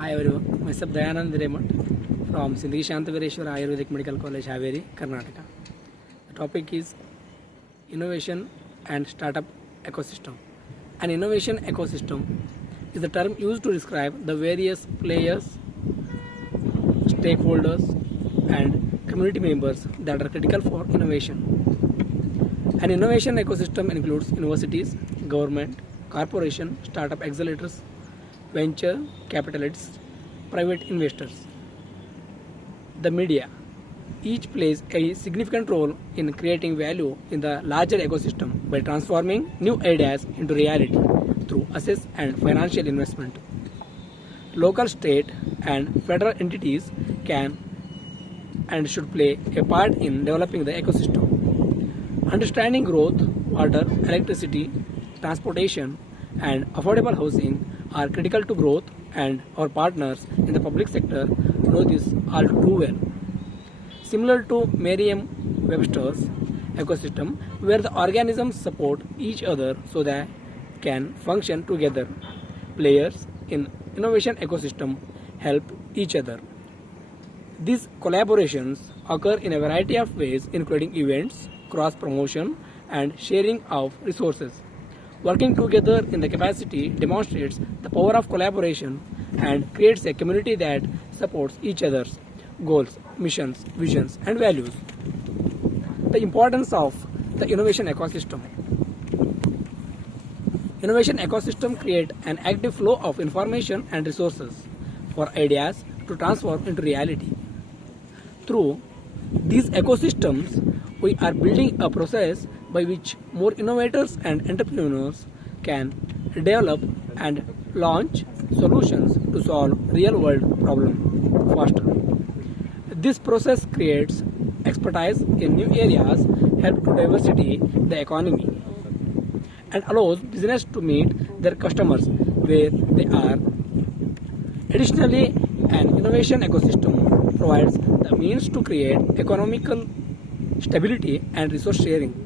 Hi everyone, myself Dayanand Raymond from Sindhi Shantavireshwara Ayurvedic Medical College, Haveri, Karnataka. The topic is innovation and startup ecosystem. An innovation ecosystem is the term used to describe the various players, stakeholders, and community members that are critical for innovation. An innovation ecosystem includes universities, government, corporation, startup accelerators, venture capitalists, private investors. The media. Each plays a significant role in creating value in the larger ecosystem by transforming new ideas into reality through assets and financial investment. Local, state, and federal entities can and should play a part in developing the ecosystem. Understanding growth, water, electricity, transportation, and affordable housing are critical to growth, and our partners in the public sector know this all too well. Similar to Merriam-Webster's ecosystem, where the organisms support each other so they can function together, players in innovation ecosystem help each other. These collaborations occur in a variety of ways, including events, cross-promotion, and sharing of resources. Working together in the capacity demonstrates the power of collaboration and creates a community that supports each other's goals, missions, visions, and values. The importance of the innovation ecosystem. Innovation ecosystem create an active flow of information and resources for ideas to transform into reality. Through these ecosystems, we are building a process by which more innovators and entrepreneurs can develop and launch solutions to solve real-world problems faster. This process creates expertise in new areas, help to diversity the economy, and allows business to meet their customers where they are. Additionally, an innovation ecosystem provides the means to create economical stability and resource sharing.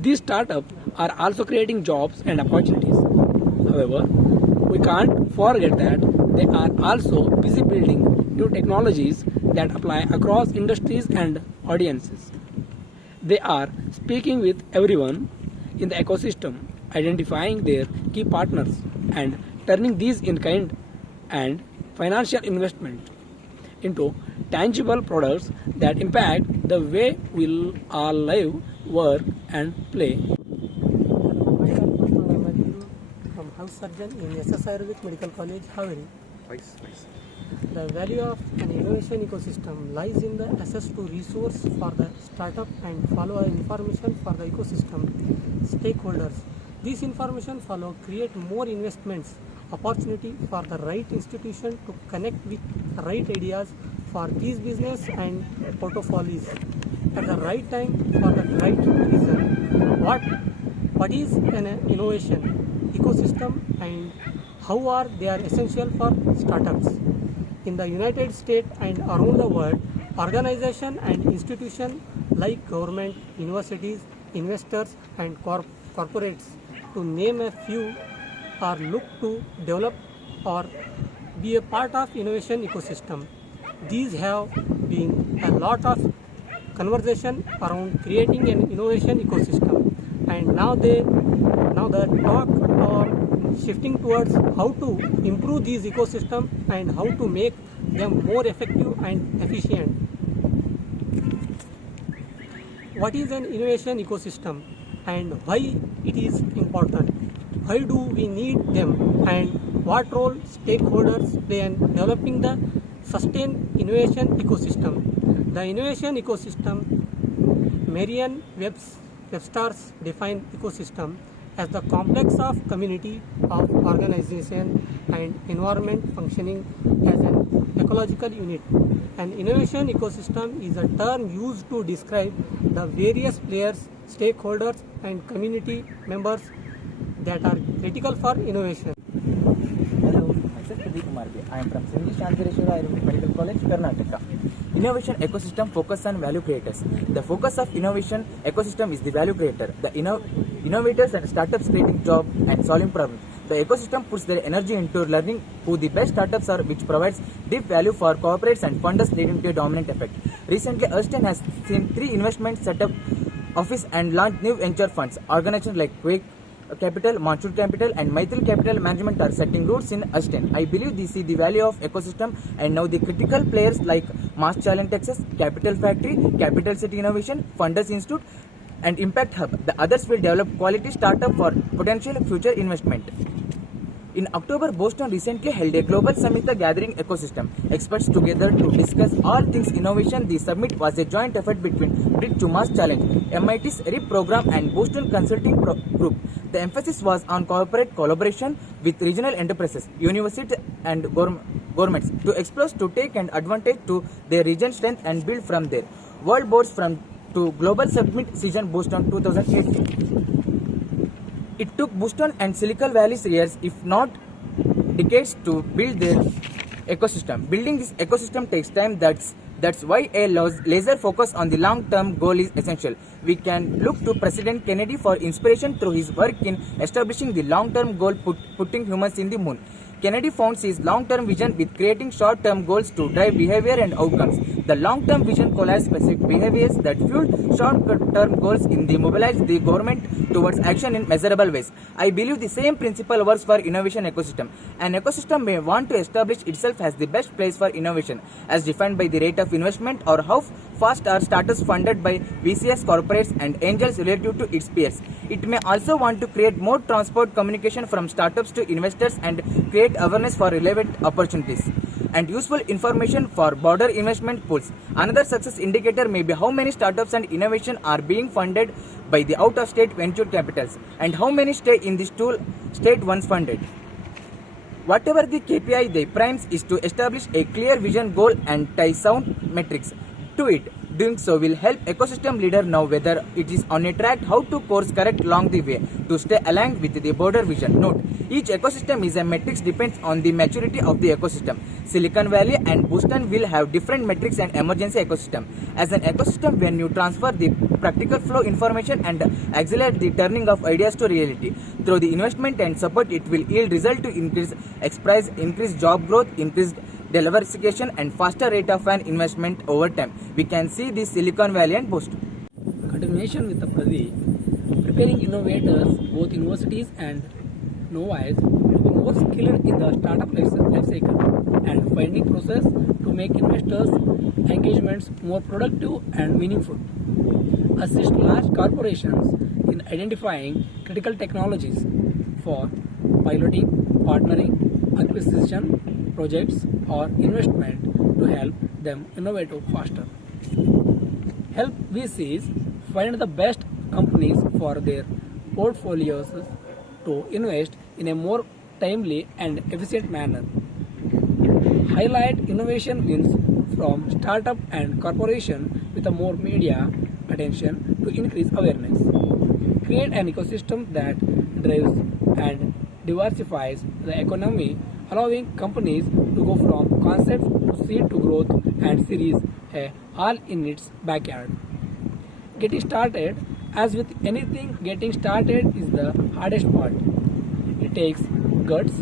These startups are also creating jobs and opportunities. However, we can't forget that they are also busy building new technologies that apply across industries and audiences. They are speaking with everyone in the ecosystem, identifying their key partners, and turning these in kind and financial investment into tangible products that impact the way we all live, work, and play. From House Surgeon in SS Ayurvedic Medical College, Haveri. The value of an innovation ecosystem lies in the access to resource for the startup and follow information for the ecosystem stakeholders. This information follow create more investments opportunity for the right institution to connect with the right ideas for these business and portfolios at the right time for the right reason. What is an innovation ecosystem and how are they are essential for startups? In the United States and around the world, organizations and institutions like government, universities, investors, and corporates, to name a few, are looked to develop or be a part of innovation ecosystem. These have been a lot of conversation around creating an innovation ecosystem, and now the talk are shifting towards how to improve these ecosystems and how to make them more effective and efficient. What is an innovation ecosystem and why it is important? Why do we need them and what role stakeholders play in developing the sustained innovation ecosystem? The innovation ecosystem, Merriam-Webster's define ecosystem as the complex of community of organization and environment functioning as an ecological unit. An innovation ecosystem is a term used to describe the various players, stakeholders, and community members that are critical for innovation. Hello, myself I am from Sindhi Shantavireshwara Ayurvedic Medical College, Karnataka. Innovation ecosystem focus on value creators. The focus of innovation ecosystem is the value creator. The innovators and startups creating job and solving problems. The ecosystem puts their energy into learning who the best startups are, which provides deep value for corporates and funders, leading to a dominant effect. Recently, Ersten has seen 3 investments set up office and launched new venture funds. Organizations like Quake Capital, Monsoon Capital, and Maithil Capital Management are setting roots in Austin. I believe they see the value of ecosystem, and now the critical players like Mass Challenge Texas, Capital Factory, Capital City Innovation, Funders Institute, and Impact Hub. The others will develop quality startup for potential future investment. In October, Boston recently held a global summit gathering ecosystem experts together to discuss all things innovation. The summit was a joint effort between Bridge to Mass Challenge, MIT's RIP program, and Boston Consulting Group. The emphasis was on corporate collaboration with regional enterprises, universities, and governments to explore to take an advantage to their region strength and build from there. World Boards from to Global Summit Season Boston 2018. It took Boston and Silicon Valley's years, if not decades, to build their ecosystem. Building this ecosystem takes time. That's why a laser focus on the long-term goal is essential. We can look to President Kennedy for inspiration through his work in establishing the long-term goal, putting humans in the moon. Kennedy found his long-term vision with creating short-term goals to drive behavior and outcomes. The long-term vision collates specific behaviors that fueled short-term goals in the mobilize the government towards action in measurable ways. I believe the same principle works for innovation ecosystem. An ecosystem may want to establish itself as the best place for innovation, as defined by the rate of investment or how fast are startups funded by VCS, corporates, and angels relative to its peers. It may also want to create more transport communication from startups to investors and create awareness for relevant opportunities and useful information for broader investment pools. Another success indicator may be how many startups and innovation are being funded by the out-of-state venture capitals and how many stay in the state once funded. Whatever the KPI they primes is to establish a clear vision goal and tie sound metrics to it. Doing so will help ecosystem leader know whether it is on a track, how to course correct along the way to stay aligned with the broader vision. Note, each ecosystem is a metrics depends on the maturity of the ecosystem. Silicon Valley and Boston will have different metrics and emergency ecosystem. As an ecosystem, when you transfer the practical flow information and accelerate the turning of ideas to reality through the investment and support, it will yield result to increase price, increase job growth, increase diversification, and faster rate of an investment over time. We can see this Silicon Valley and Boston. Continuation with the Pradeep, preparing innovators, both universities and novices, to be more skilled in the startup life cycle and finding process to make investors' engagements more productive and meaningful. Assist large corporations in identifying critical technologies for piloting, partnering, acquisition projects or investment to help them innovate faster. Help VCs find the best companies for their portfolios to invest in a more timely and efficient manner. Highlight innovation wins from startup and corporation with a more media attention to increase awareness. Create an ecosystem that drives and diversifies the economy, allowing companies to go from concept to seed to growth and series all in its backyard. Getting started, as with anything, getting started is the hardest part. It takes guts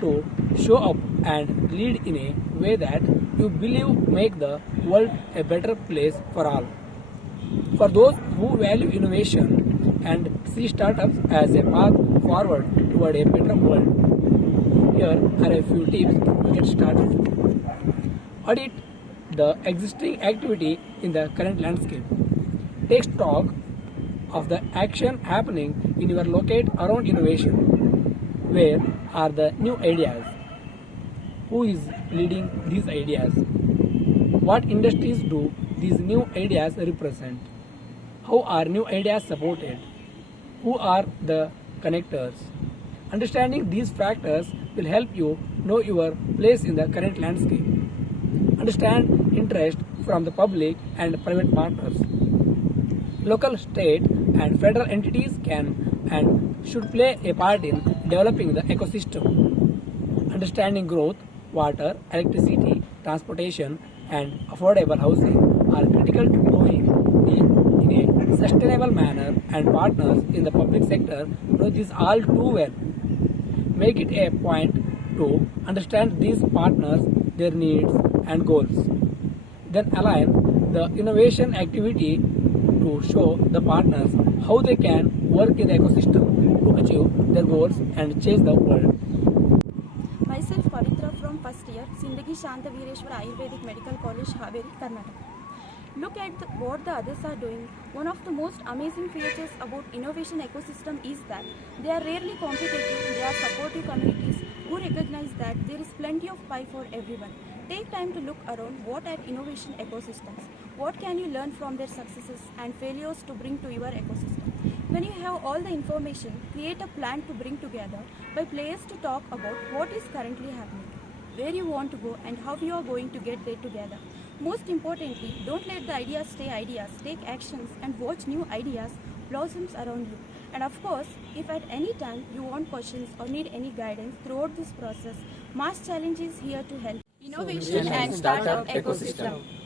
to show up and lead in a way that you believe make the world a better place for all. For those who value innovation and see startups as a path forward toward a better world, here are a few tips to get started. Audit the existing activity in the current landscape. Take stock of the action happening in your locate around innovation. Where are the new ideas? Who is leading these ideas? What industries do these new ideas represent? How are new ideas supported? Who are the connectors? Understanding these factors will help you know your place in the current landscape. Understand interest from the public and private partners. Local, state, and federal entities can and should play a part in developing the ecosystem. Understanding growth, water, electricity, transportation, and affordable housing are critical to growing in a sustainable manner, and partners in the public sector know this all too well. make it a point to understand these partners, their needs and goals. Then align the innovation activity to show the partners how they can work in the ecosystem to achieve their goals and change the world. Myself Pavitra from first year, Sindagi Shanta Veereshwara Ayurvedic Medical College, Haveri, Karnataka. Look at what the others are doing. One of the most amazing features about innovation ecosystem is that they are rarely competitive, they are supportive communities who recognize that there is plenty of pie for everyone. Take time to look around what are innovation ecosystems. What can you learn from their successes and failures to bring to your ecosystem? When you have all the information, create a plan to bring together by players to talk about what is currently happening, where you want to go and how you are going to get there together. Most importantly, don't let the ideas stay ideas, take actions and watch new ideas blossoms around you. And of course, if at any time you want questions or need any guidance throughout this process, Mass Challenge is here to help. Innovation and Startup Ecosystem.